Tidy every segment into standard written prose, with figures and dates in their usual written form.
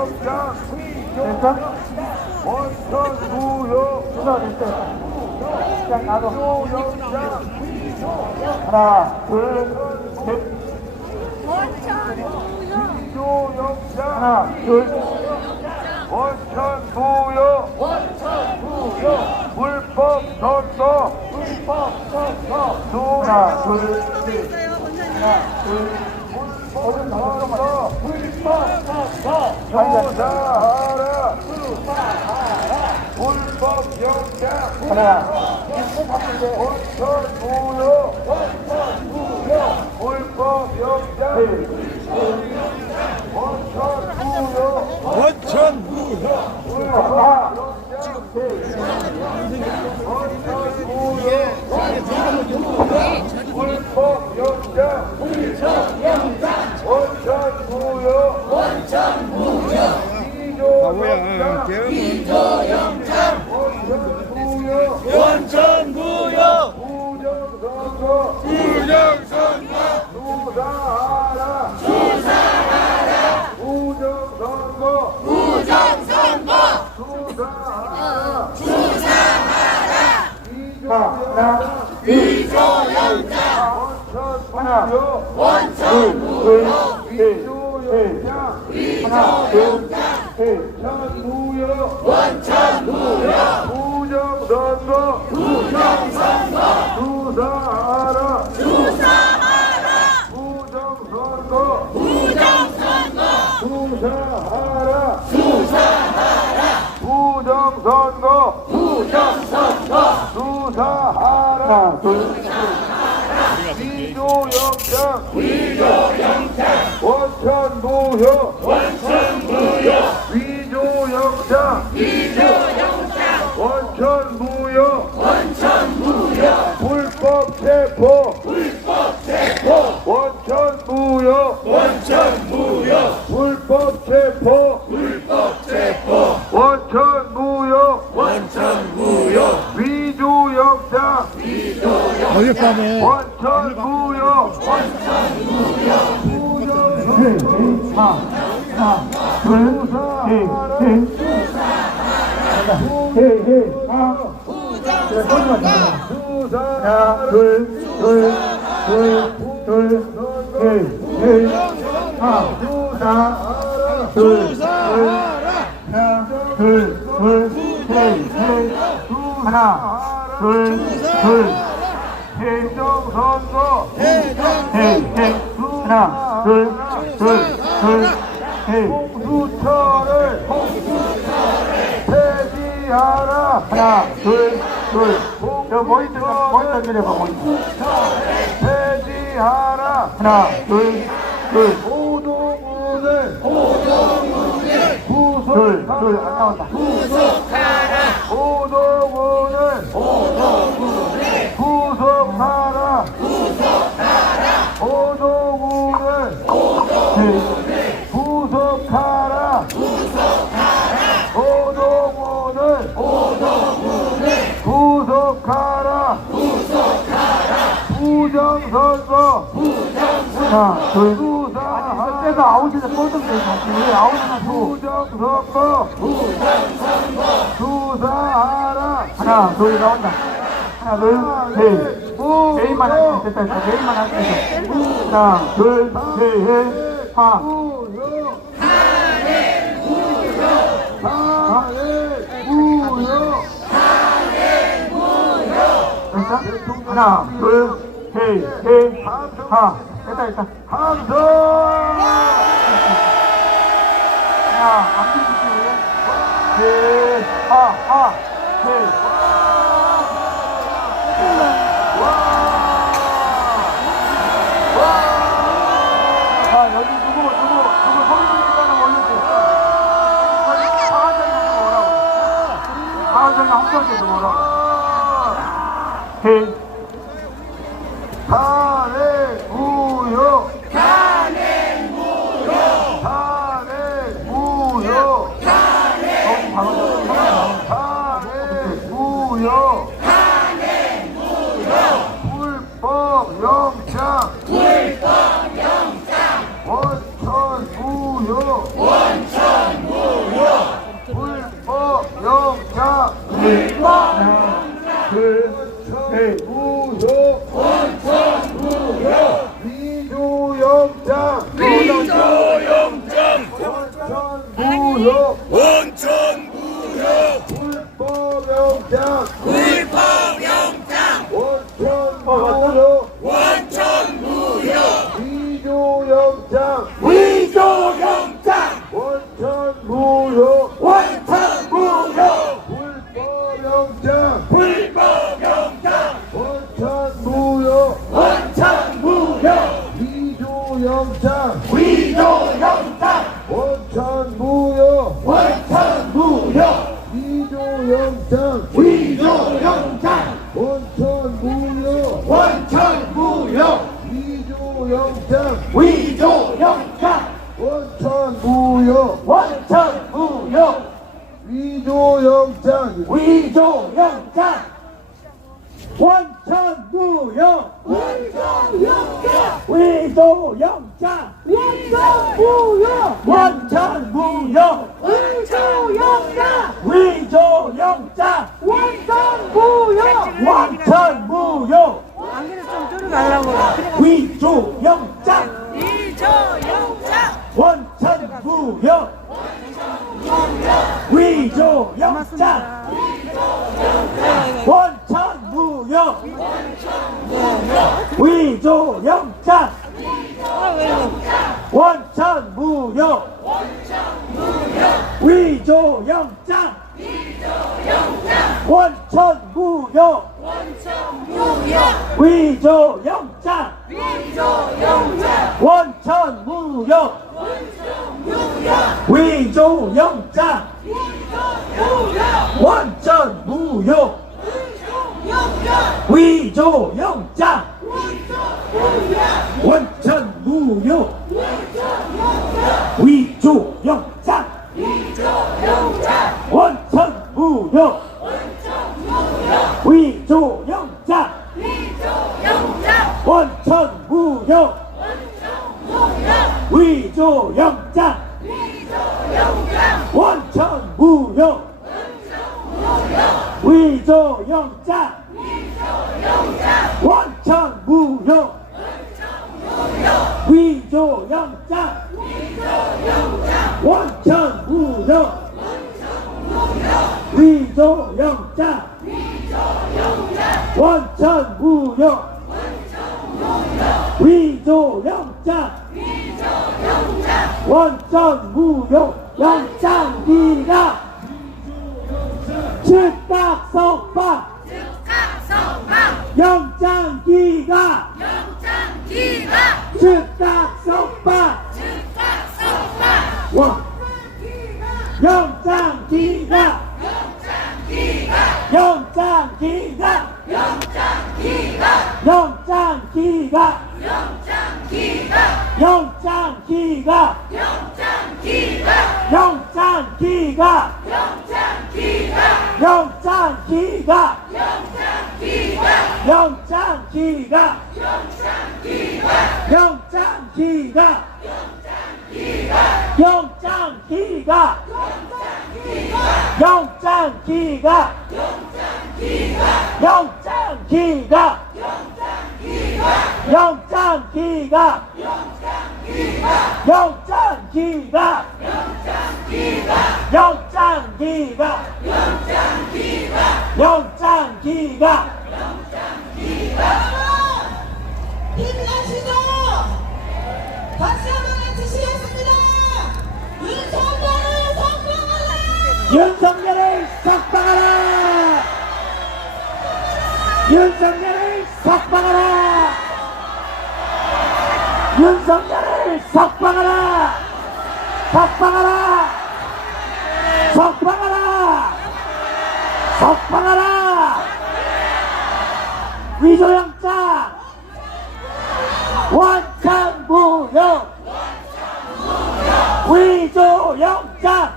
영장 됐어? 원천 무효 됐어. 그냥 놔둬. 영장 하나, 둘, 셋. 위조 영장 하나, 둘. 원천 무효 불법 선거 하나, 둘, 셋. 하나, 둘. 어좀 더 조사하라 불법 영장 하나, 원천 무효 불법 영장 원천 무효 불법 영장 원천 무효 위조 영장 원천 무효 부정선거 수사하라 부정선거 수사하라 위조 영장 원천 무효 위조 영장 원천 무효 부정선거 수사하라 부정선거 수사하라 수사하라 하나, 둘. 위조 영장 원천 무효 위조 영장 원천 무효 불법 체포 원천 무효 불법 체포 원천 무효 위조 영장 어젯밤에 원천 무효 행정선거 공수처를 폐지하라 하나, 둘. 저 모니터 내려봐, 모니터. 폐지하라 하나, 둘. 오동훈을 둘, 안 나온다. 오동훈을 구속하라 오동훈을 구속하라 오동훈을 구속하라 부정선거 하나, 둘. 수사하라 때가 아웃에서 꼴등 돼 있어. 아웃에서 부정선거 수사하라 하나, 둘 나온다. 하나, 둘, 셋. 메인만 할수 있어. 됐다. 메인만 할수 있어. 하나, 둘, 셋, 하나. 됐어? 하나, 둘, 셋, 하나. 됐다. 함성 야, 안 뒤집지. 셋, 셋. 여기 누구 소리 지르니까는 올려줘. 하한장이 뭐라고? 하한장이 함정에도 뭐라고? 탄핵 무효 불법 영장 원천 무효 원천무효 원천무효 위조영장 위조영장 원천무효 원천무효 위조영장 위조영장 원천무효 원천무효 위조영장 위조영장 원천무효 원천무효 위조영장 원천무효 원천무효 위조영장 위조영장 원천무효 원천무효 안기를 좀 줄여달라고. 위조영장 위조영장. 원천무효 위조영장 원천무효 위조영장 원천무효 위조영장 원천무효 위조영장 원천무효 위조영장 원천무효 위조영장 원천무효 위조영장 원천무효 위조영장 원천무효 위조영장 원천무효 위조영장 원천무효 위조영장 원천무효 위조영장 원천무효 위조영장 원천무효 영장기가 즉각 석방 영장기가 즉각 석방 영장기가 영장기가 영장기가 영장기가 영장기가 영장기가 영장기가 영장기가 영장기가 영장기가 영장기가 영장기가 영장기가 영장기가 영장기가 힘내시죠. 다시 한번 해주시겠습니다. 윤석열을 석방하라. 윤석열을 석방하라. 윤석열을 석방하라. 석방하라. 석방하라. 석방하라. 위조영장 원천무효 위조영장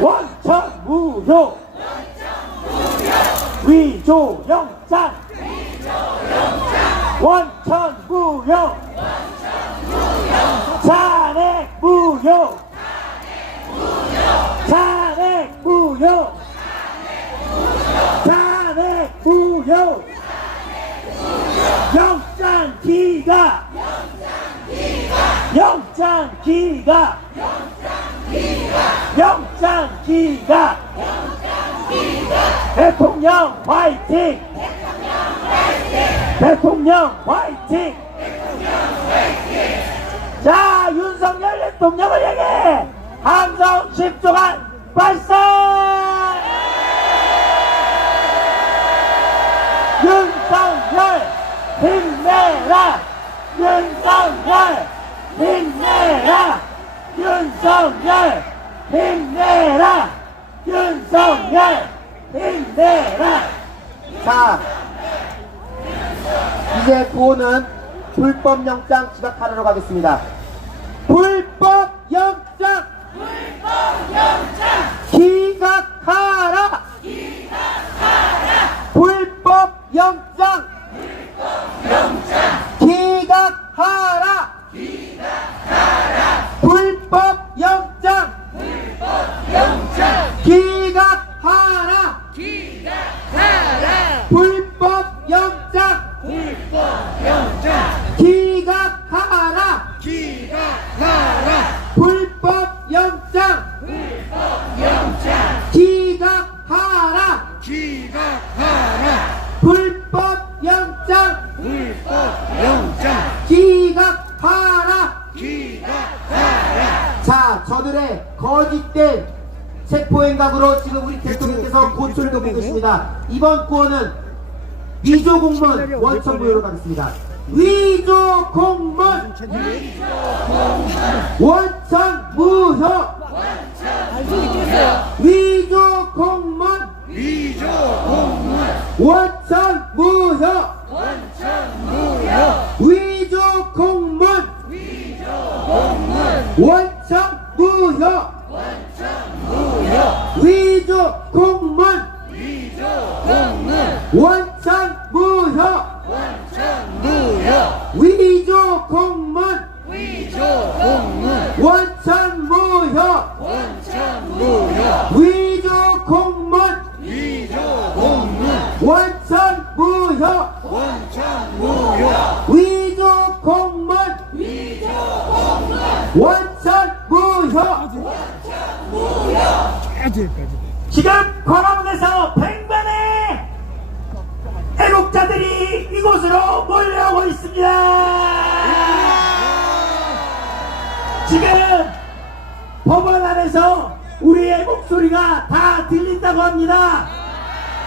원천무효 위조영장 원천무효 잔액무효 잔액무효 잔액무효 영장기가 영장기가 영장기가 대통령 화이팅 대통령 화이팅 자 윤석열 대통령을 향해 함성 10초간 발사 윤석열 힘내라 윤석열 힘내라 윤석열 윤석열 힘내라. 윤석열 힘내라. 자, 이제 구호는 불법영장 기각하러 가겠습니다. 불법영장! 기각하라! 불법영장! 기각하라! 불법영장! 기각하라! 불법영장! 기각하라! 불법영장! 기각하라! 불법영장! 기각하라! 자, 저들의 거짓된 체포행각으로 지금 우리 대통령께서 고초를 겪고 계십니다. 이번 구호는 위조 공무원 원천무효로 가겠습니다. 위조 공무원 원천무효. 위조 공무원 원천무효. 위조 공무원 원천무효. 위조 공무원 원천무효. 위조 공무원 원천무효. 위조 공무원 원천무효. 위조 공무원 원천무효. 지금 광화문에서 100만의 애국자들이 이곳으로 몰려오고 있습니다. 지금 법원 안에서 우리의 목소리가 다 들린다고 합니다.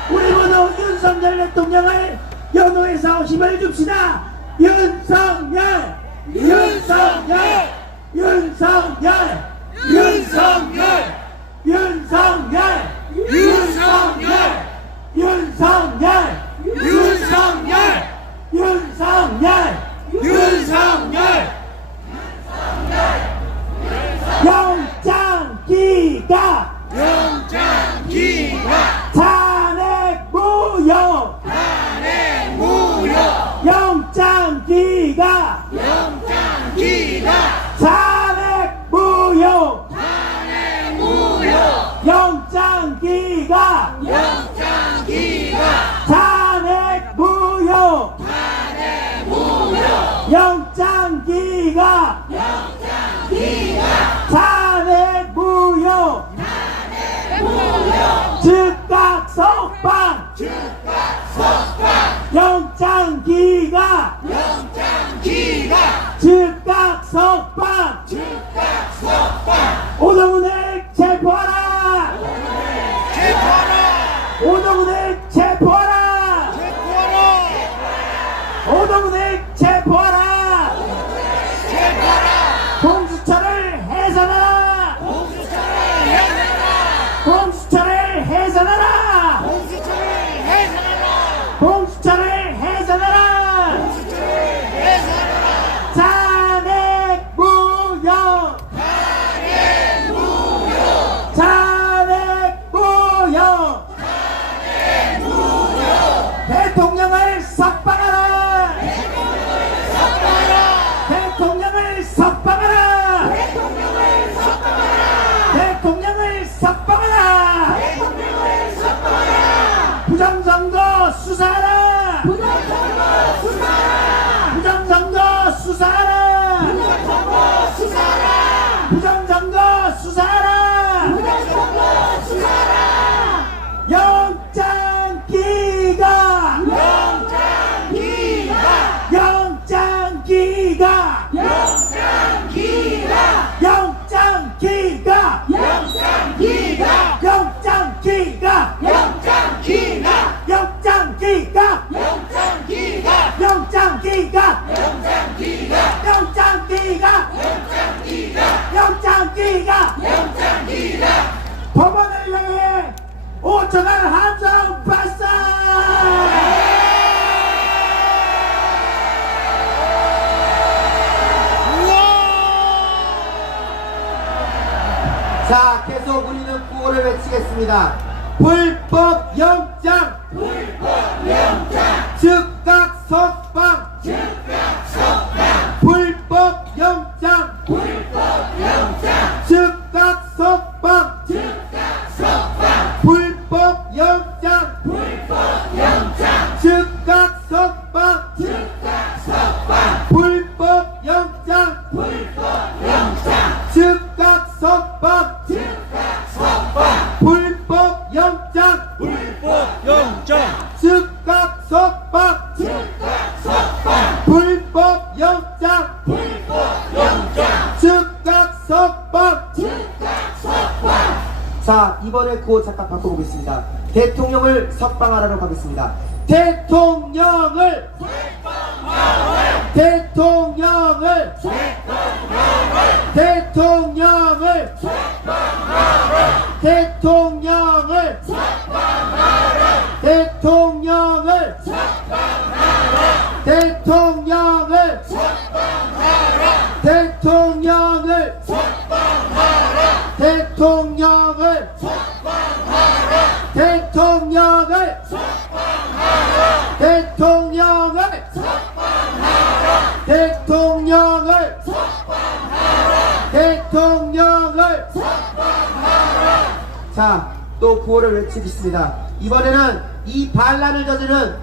우리 모두 윤석열 대통령을 연호해서 힘을 줍시다. 윤석열, 윤석열, 윤석열, 윤석열, 윤석열, 윤석열, 윤석열, 윤석열, 윤석열, 윤석열, 영장 기각, 탄핵 무효, 영장 기각, 탄핵 무효, 영장 기각, 탄핵 무효, 영장 기각, 탄핵 무효, 즉각 석방, 영장 기각, 즉각 석방, 오동훈을 체포하라! 오동훈을 체포하라! 오동훈을 체포하라! 공수처를 해산하라! 공수처를 해산하라! 공수처를 해산하라! 탄핵 무효! 탄핵 무효! 대통령을 석방하라! 대통령을 석방하라! 대통령을 석방하라! 부정선거 수사하라! 부정선거 수사하라! 부정선거 수사하라! 영장 기각! 영장 기각! 영장 기각! 영장 기각! 영장 기각! 영장 기각! 영장 기각! 영장 기각! 영장 기각! 영장 기각! 영장 기각! 영장 기각! 영장 기각! 영장 기각! 자, 계속 우리는 구호를 외치겠습니다. 불법 영장, 즉각 석방, 불법 영장, 즉각 석방, 불법 영장, 즉각 석방, 불법 영장, 즉각 석방, 불법 영장, 즉각 석방, 불법 영장, 즉각 석방. 자, 이번에 구호 잠깐 바꿔보겠습니다. 대통령을 석방하라로 가겠습니다. 대통령을 대통령을 대통령을 대통령을 대통령을 대통령을 대통령을 대통령을 대통령을 대통령을 대통령을 대통령을 자, 또 구호를 외치겠습니다. 이번에는 이 반란을 저지른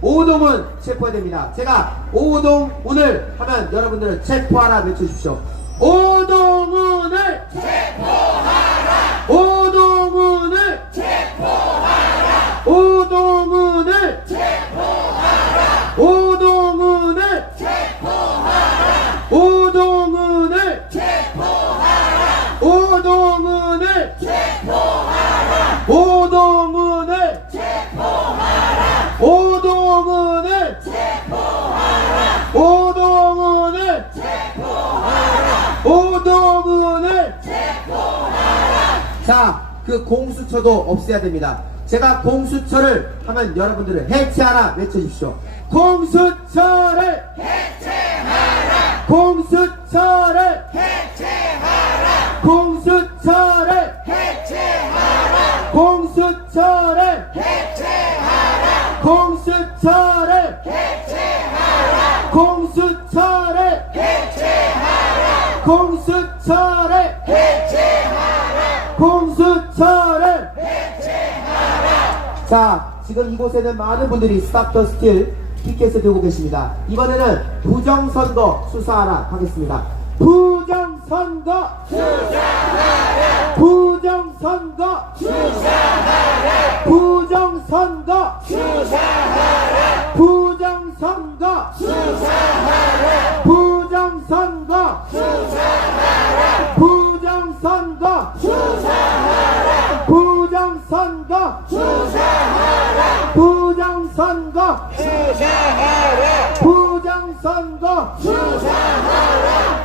오동훈 체포해야 됩니다. 제가 오동훈을 하면 여러분들은 체포하라 외쳐주십시오. 오동훈을 체포하라. 오동훈을 체포하라. 오동훈을 체포하라. 오동훈을 체포하라. 오동훈을 체포하라. 오동훈을 체포하라. 오동훈을 체포하라. 오동훈을 체포하라. 오동훈을 체포하라. 오동훈을 체포하라. 자, 그 공수처도 없애야 됩니다. 제가 공수처를 하면 여러분들은 해체하라 외쳐주십시오. 공수처를 해체하라. 공수처를 해체하라. 공수처를 해체하라. 공수처를 해체하라. 공수처를 해체하라. 공수처를 해체하라. 공수처를 해체하라. 공수처를 해체하라. 자, 지금 이곳에는 많은 분들이 스탑 더 스틸 피켓을 들고 계십니다. 이번에는 부정선거 수사하라 하겠습니다. 부정선거 수사하라. 부정선거 수사하라. 부정선거 수사하라. 부정선거 수사하라. 부정선거 수사하라. 부정선거 수사하라. 부정선거 수사하라. 부정선거 수사하라. 부정선거 수사하라.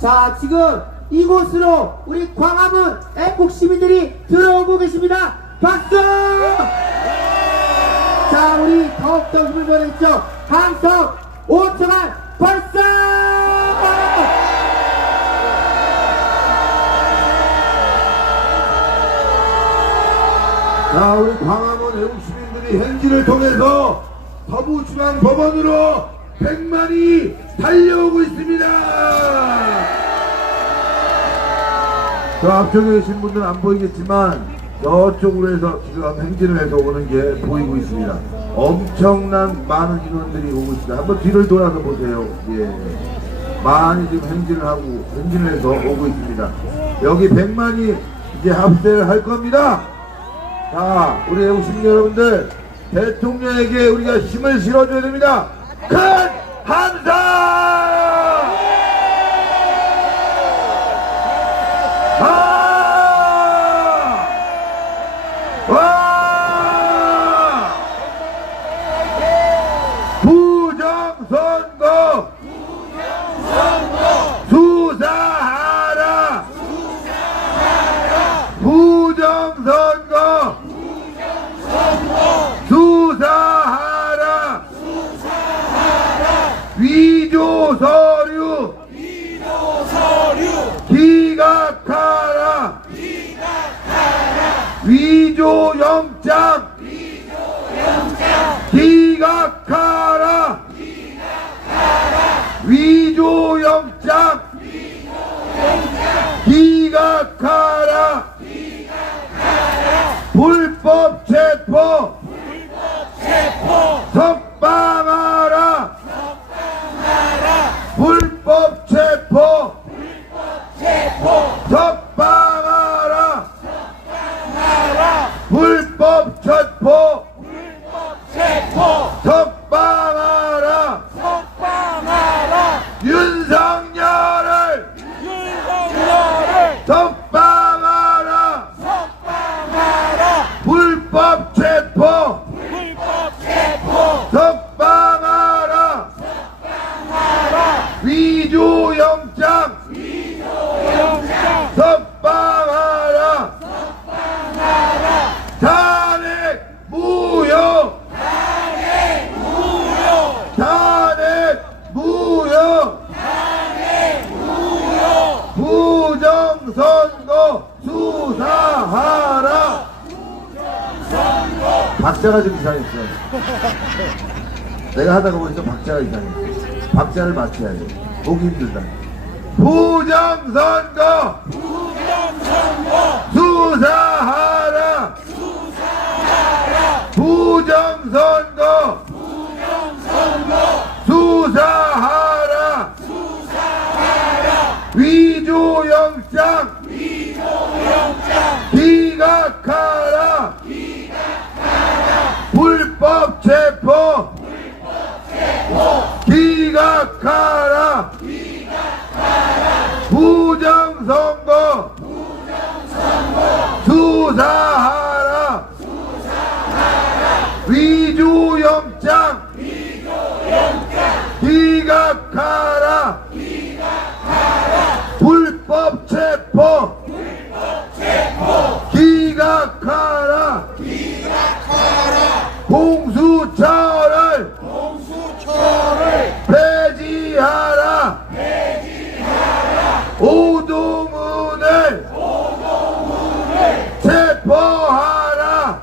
자, 지금 이곳으로 우리 광화문 애국 시민들이 들어오고 계십니다. 박수! 자, 우리 더욱더 힘을 보냈죠. 항성 5초간 발사! 자, 우리 광화문 애국 시민들이 행진을 통해서 서부중앙법원으로 100만이 달려오고 있습니다. 저 앞쪽에 계신 분들은 안 보이겠지만 저쪽으로 해서 지금 행진을 해서 오는 게 보이고 있습니다. 엄청난 많은 인원들이 오고 있습니다. 한번 뒤를 돌아서 보세요. 예. 많이 지금 행진을 해서 오고 있습니다. 여기 100만이 이제 합세를 할 겁니다. 자, 우리 애국 시민 여러분들, 대통령에게 우리가 힘을 실어줘야 됩니다. 큰 함성! 와! 부정선거! 수사하라! 부정선거! 수사하라! 위조서류! 기각하라! 위조영장 기각하라 위조영장 기각하라 불법 체포 석방하라 불법 체포 석방하라 불법 체포 석방하라 윤석열을 석방하라 불법 체포 석방하라 위조영장 석방하라 탄핵 무효 탄핵 무효 부정선거 수사하라. 박자가 좀 이상했어. 내가 하다가 보니까 박자가 이상했어. 박자를 맞춰야 돼. 보기 힘들다. 부정선거 수사하라. 부정선거 수사하라. 위조영장 기각하라. 불법 체포 기각하라. 부정선거 수사하라. 위조영장 기각하라. 불법 체포 기각하라. 공수처를 폐지하라. 오동훈을 체포하라.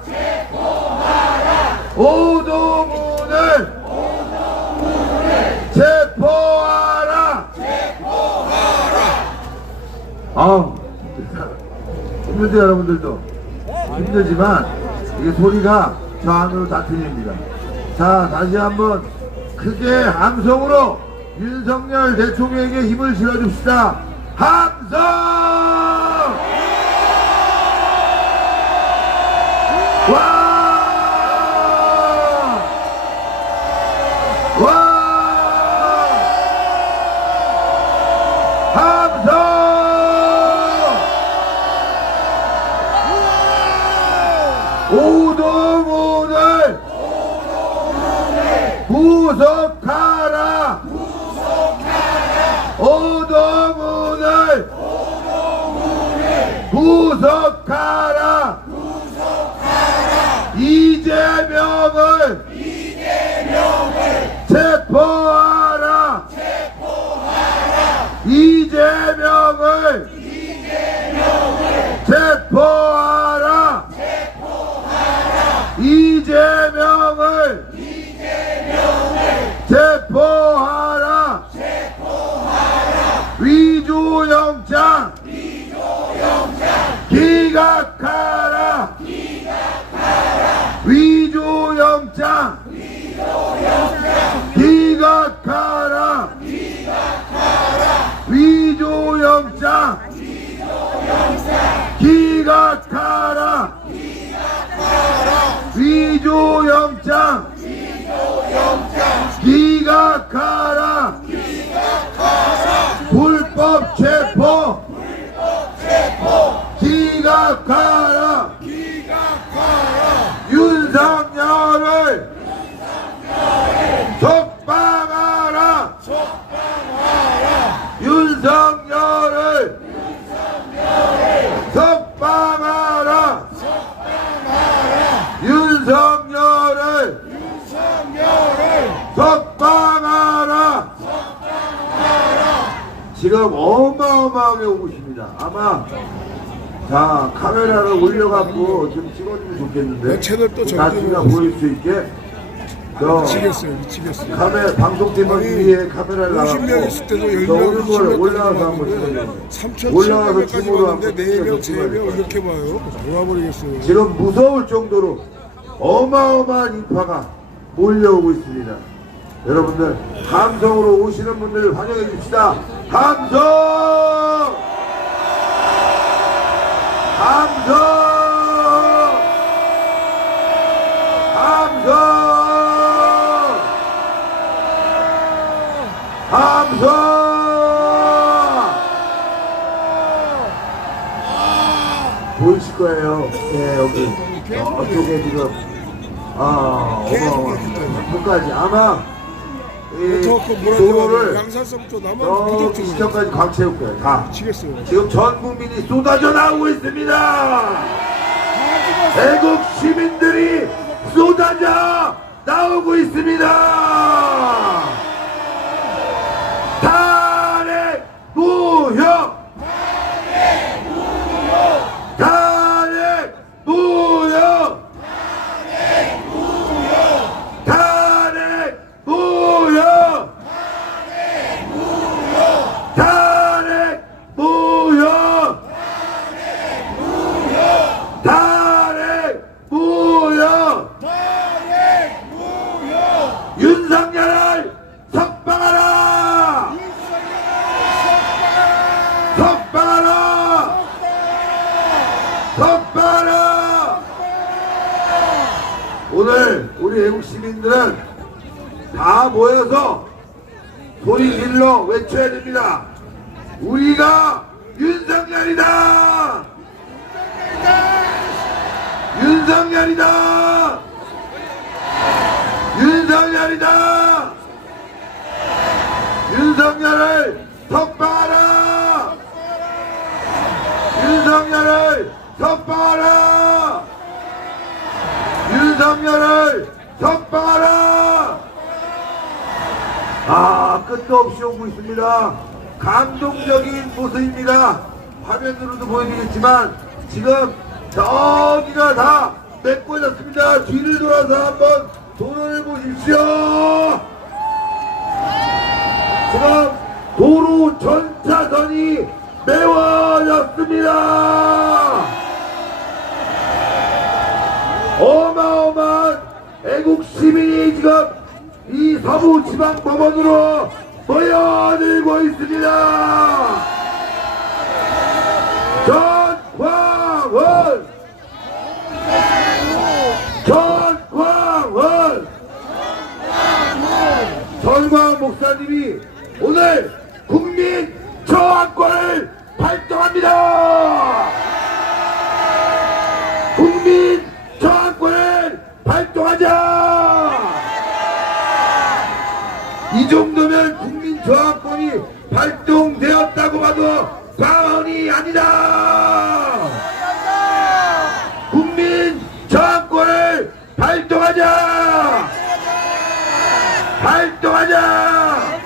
오동훈을 체포하라. 힘들죠 여러분들도 힘들지만 이게 소리가 저 안으로 다 들립니다. 자 다시 한번 크게 함성으로 윤석열 대통령에게 힘을 실어줍시다. 함성! 와! 와! 함성! 오동훈을 구속하라. 오동훈을 구속하라. 이재명을 체포하라. 이재명을 체포하라. 이재명을 체포하라. 위조영장 기각하라. 위조영장 기각하라. 위조영장 기각하라. 위조영장 기각하라. 불법 체포 기각하라. 윤석열을 석방하라. 윤석열을 석방하라. 윤석열을 석방하라. 지금 어마어마하게 오고 있습니다. 아마 자, 카메라를 올려갖고 좀 찍어주면 좋겠는데. 내 채널 또 나중에 정리해서. 보일 수 있게. 저 미치겠어요. 카메라 방송팀은 위에 카메라를 50명 있을 때도 10명, 저 오는 걸 20명 올라가서 한번 찍어요. 3,700명까지 올라가서 춤으로 한번 봤는데 4명, 찍어서 3명 이렇게 봐요. 돌아버리겠어요. 지금 무서울 정도로 어마어마한 인파가 몰려오고 있습니다. 여러분들 함성으로 오시는 분들 환영해 줍시다. 함성! 함성! 함성! 함성! 보이실 거예요. 네, 여기 저쪽에 지금 어마어마한 끝까지 아마 이 도로를 양산서부터 남한 저 무적지구나. 시청까지 광채울 거예요. 다 미치겠어요. 지금 전 국민이 쏟아져 나오고 있습니다. 애국 시민들이 쏟아져 나오고 있습니다. 탄핵 무효! 탄핵 무효! 탄핵 무효! 탄핵 무효! 탄핵 무효! 윤석열을 석방하라! 석방하라! 석방하라! 오늘 우리 애국 시민들은 다 모여서 소리 질러 외쳐야 됩니다. 우리가 윤석열이다! 윤석열이다! 윤석열이다! 윤석열을 석방하라! 윤석열을 석방하라! 윤석열을 석방하라! 끝도 없이 오고 있습니다. 감동적인 모습입니다. 화면으로도 보여드리겠지만 지금 저기가 다 메꿔졌습니다. 뒤를 돌아서 한번 도로를 보십시오. 지금 도로 전차선이 메워졌습니다. 어마어마한 애국 시민이 지금 이 서부지방법원으로 모여들고 있습니다. 전광훈! 전광훈! 전광훈 목사님이 오늘 국민 저항권을 발동합니다. 국민 저항권을 발동하자. 이 정도면 국민 저항권이 발동되었다고 봐도 과언이 아니다. 국민 저항권을 발동하자. 발동하자.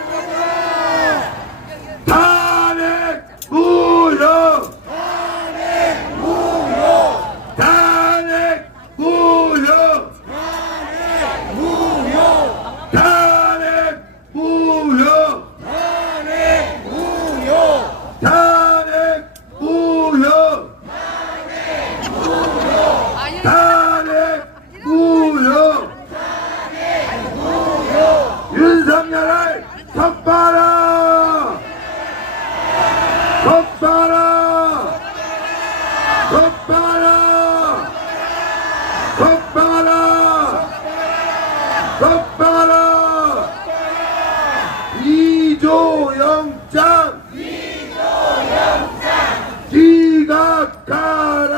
탄핵 무효. 탄핵 무효. 탄핵 무효. 탄핵 무효! 탄핵 무효! 탄핵 무효! 탄핵 무효! 윤석열을 석방하라! 석방하라! 석방하라! 석방하라! 석방하라! 이조영장! 기각하라!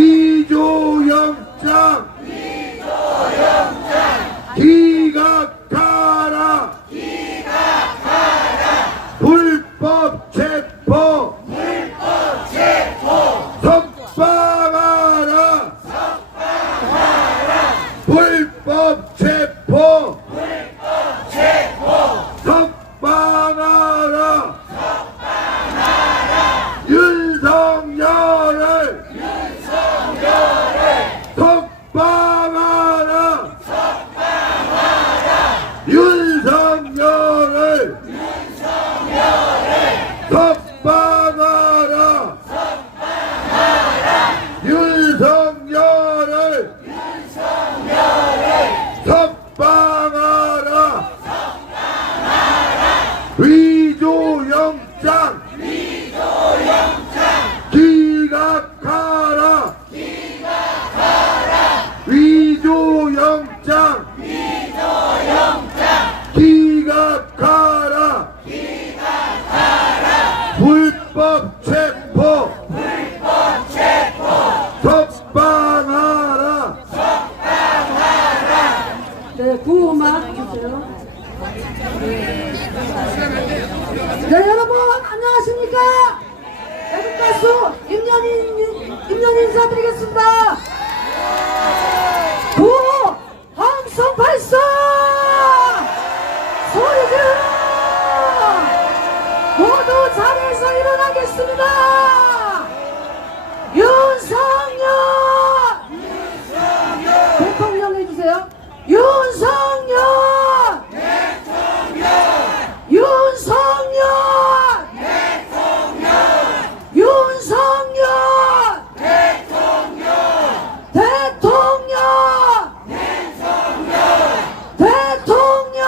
이조영장! 기각하라! 불법 체포! 석방하라! 불법 체포! 석방하라! 석방하라 윤석열을 석방하라 위조영장 기각하라 위조영장 기각하라 불법 체포 석방하라 네, 구호만 주세요. 네, 여러분 안녕하십니까? 외국 가수 임연희 인사드리겠습니다. 구호 황성 발사 소리 질러 모두 자리에서 일어나겠습니다. 윤석열 대통령 해주세요. 윤석열 윤석열 윤석열 대통령 대통령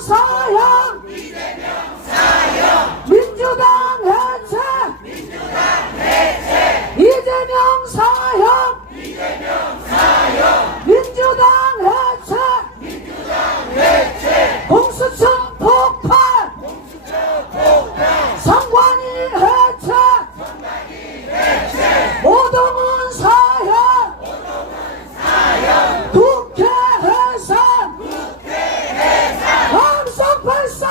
사형 민주당 해체 이재명 사형 민주당 해체 공수처 폭발 선관위 해체 오동훈 사형 국회 해산 함성 발사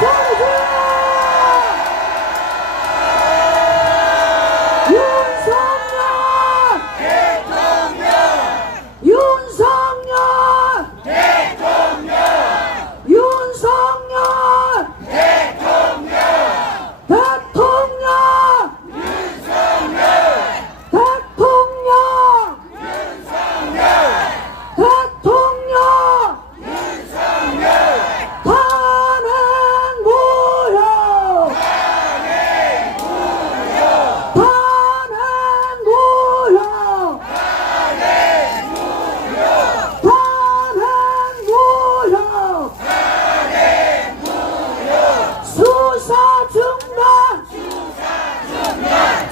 소리 질러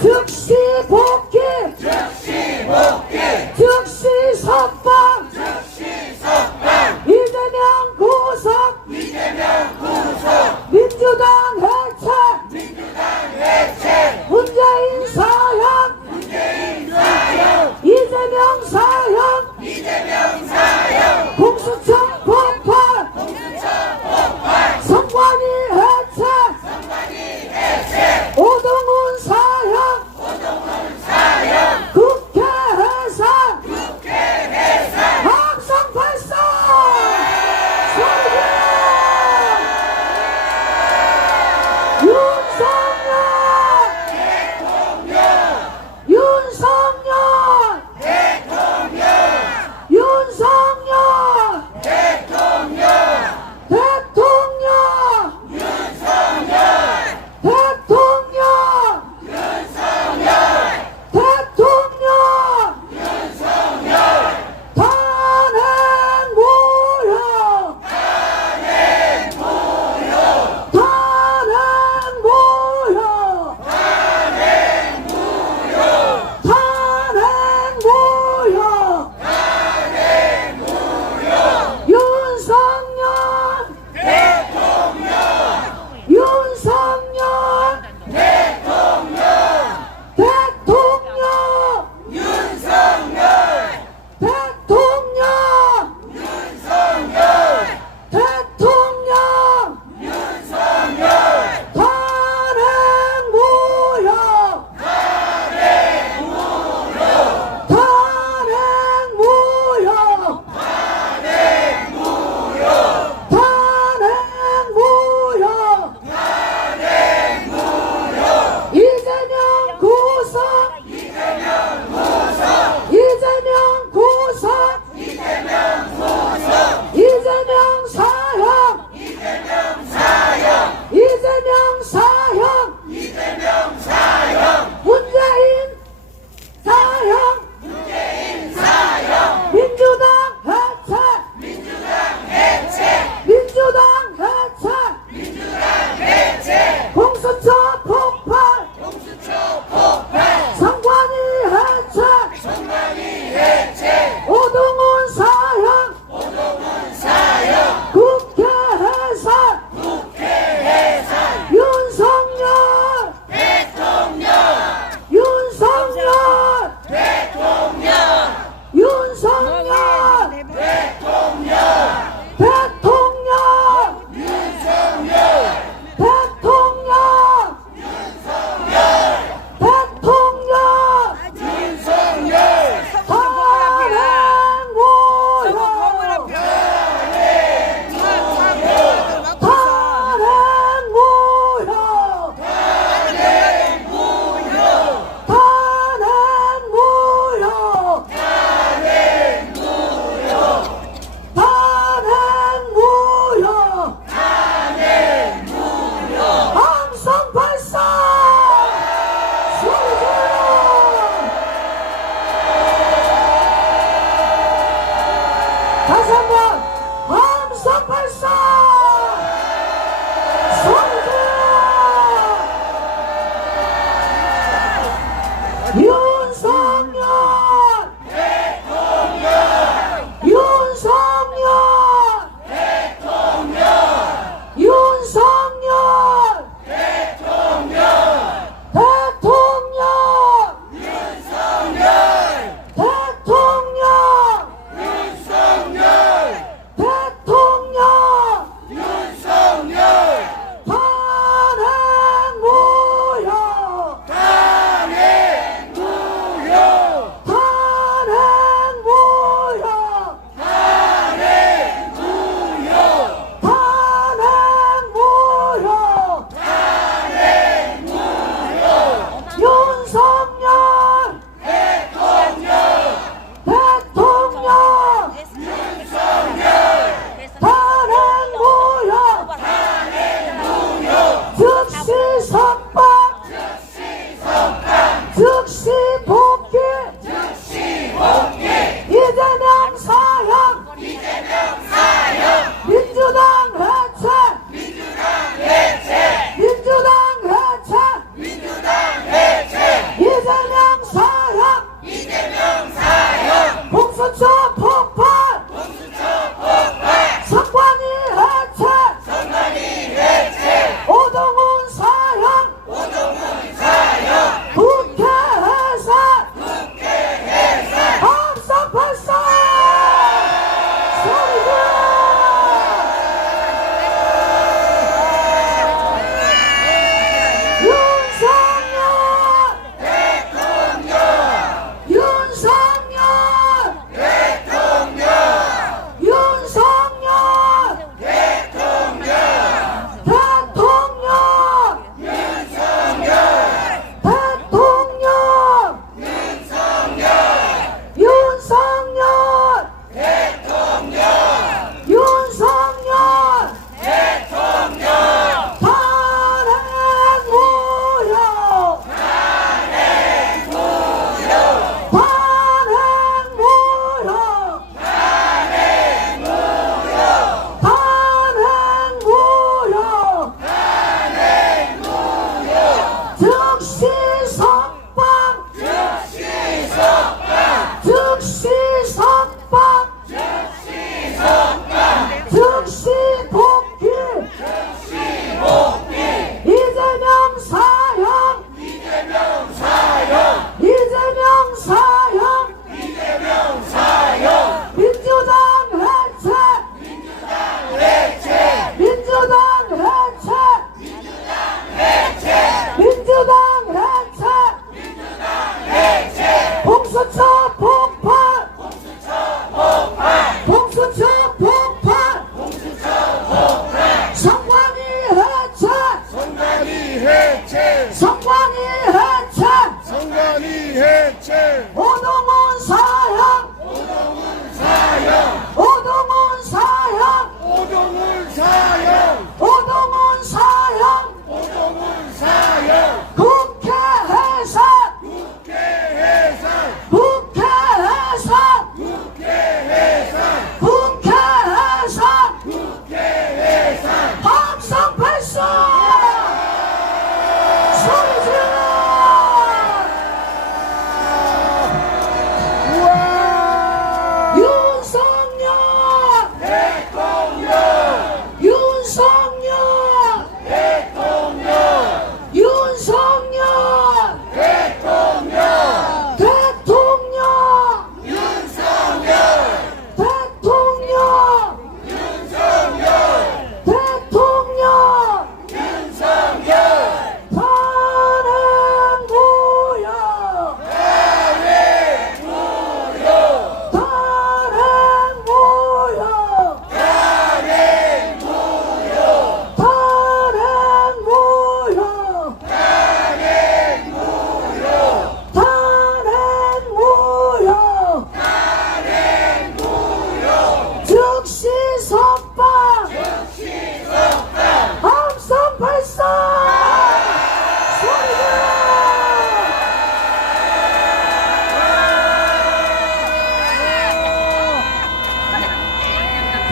즉시 복귀 즉시 석방 이재명 구속 민주당 해체 문재인 사형 이재명 사형 공수처 폭발 선관위 해체 오동훈 사형 국회 해산 함성 발사 소리 질러 윤석열 다시 한번 발사 소리지 윤석열 윤석열 윤석열 즉시 복귀 이재명 사형 민주당 해체 이재명 사형 공수처 폭발 선관위 해체 오동훈 사형 국회 해산 합성 발사 소리가 즉시 복귀 이재명 사형 민주당 해체 공수처 폭발 선관위 해체 오동훈 사형 국회 해산 합성 발사 소리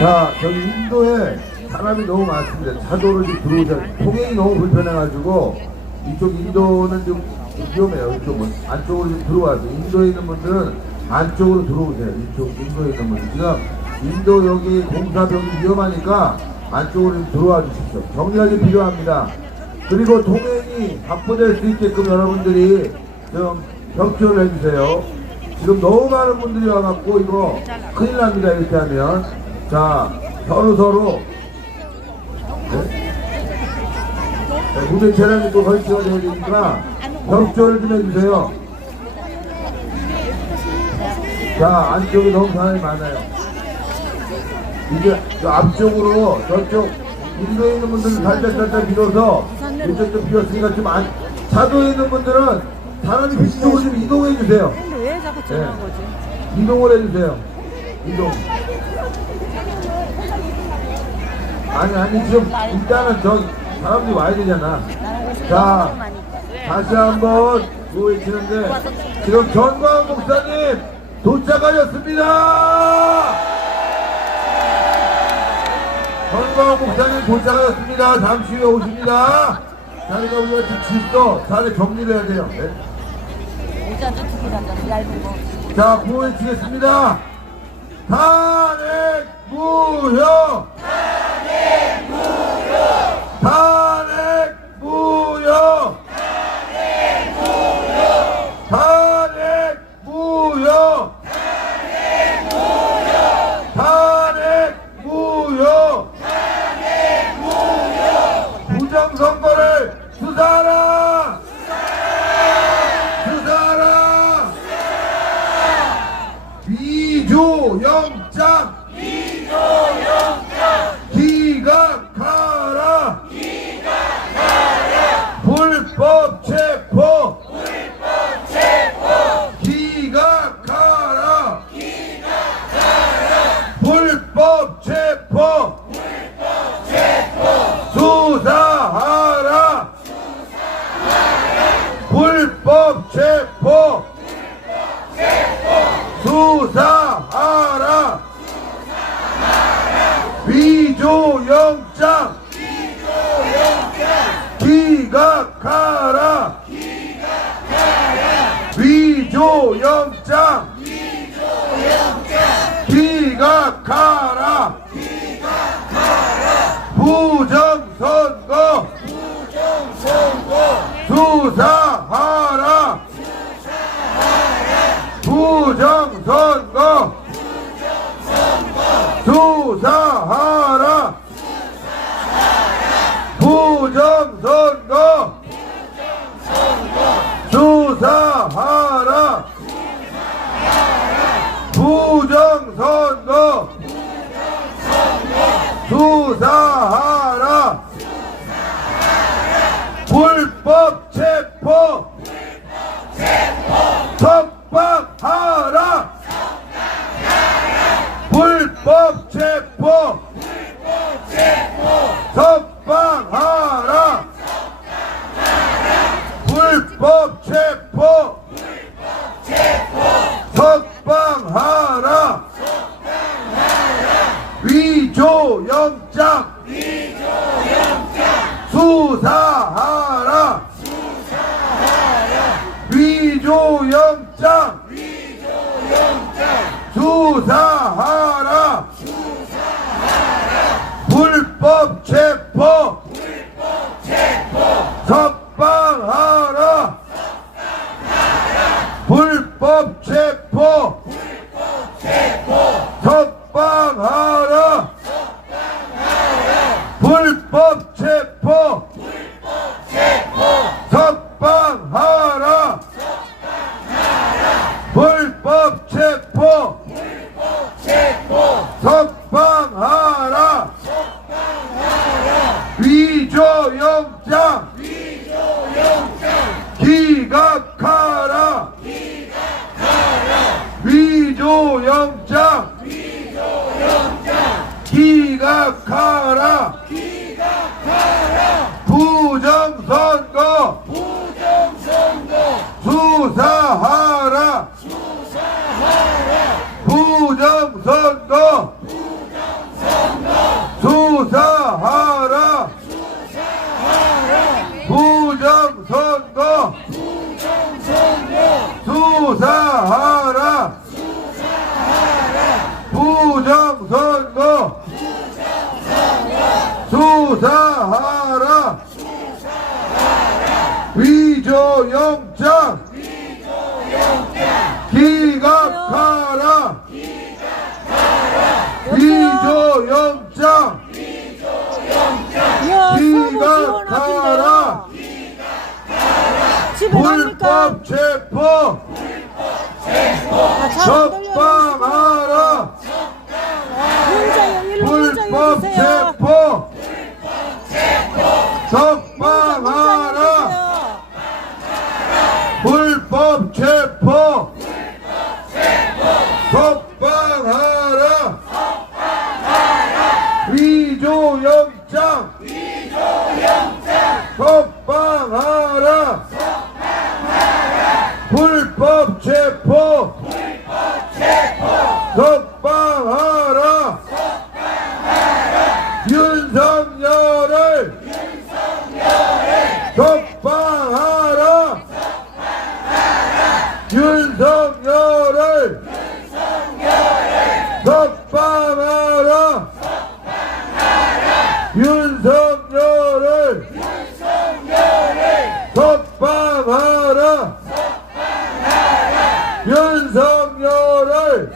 질러 자, 저기 인도에 사람이 너무 많습니다. 차도로 좀 들어오자. 통행이 너무 불편해가지고 이쪽 인도는 좀 위험해요. 이쪽은 안쪽으로 좀 들어와서 인도에 있는 분들은 안쪽으로 들어오세요. 이쪽 인도에 있는 분들 지금 인도 여기 공사병이 위험하니까 안쪽으로 좀 들어와 주십시오. 정리가 좀 필요합니다. 그리고 통행이 확보될 수 있게끔 여러분들이 좀 협조를 해주세요. 지금 너무 많은 분들이 와갖고 이거 큰일 납니다. 이렇게 하면 자 서로 네? 네, 무대 차량이 또 설치가 되어야 되니까 협조를 좀 해주세요. 자 안쪽에 너무 사람이 많아요. 이제 저 앞쪽으로 저쪽 인도에 있는 분들은 살짝 밀어서 이쪽 좀 비었으니까 좀 차도에 있는 분들은 사람이 그쪽으로 좀 이동해 주세요. 근데 왜 자꾸 전화한 거지? 이동을 해주세요. 이동. 아니 지금 일단은 저 사람들이 와야 되잖아. 자 다시 한번 외치는데 지금 전광 목사님 도착하셨습니다. 전광 목사님 도착하셨습니다. 잠시 후에 오십니다. 자 이거 우리가 지금 질서 자리 정리를 해야 돼요. 네. 자 구호해 주겠습니다. 탄핵 무효! 탄핵 무효! 탄핵 무효! 탄핵 무효! 탄핵 무효! 부정선거를 수사하라! 수사하라! 위조영장! 기각하라! 불법 체포! 기각하라! 불법 체포! 수사하라! 불법 체포! 수사하라! 위조영장! 기각하라! 위조영장! 기각하라! 부정선거! 수사하라! 부정선거! 수사하라! 부정선거! 수사하라! 부정선거! 수사하라! 불법 체포! 석방하라! 불법 체포! 석방하라! 불법 체포! 석방하라! 위조영장! 수사하라! 위조영장! 수사하라! 불법 체포! 석방하라! 불법 체포! 석방하라! 불법 체포! 석방하라! 불법 체포! 석방하라! 위조영장! 기각하라! 위조영장! 기각하라! 부정선거! 수사하라! 부정선거! 수사하라 위조영장 기각하라 위조영장 기각하라 불법 체포 적방하라 불법 체포 적방하라 불법 체포 적방하라 위조영장 적방하라 불법 체포 적방하라 윤석열을 적방하라 윤석열을 적방하라 윤석열을 적방하라 윤석열을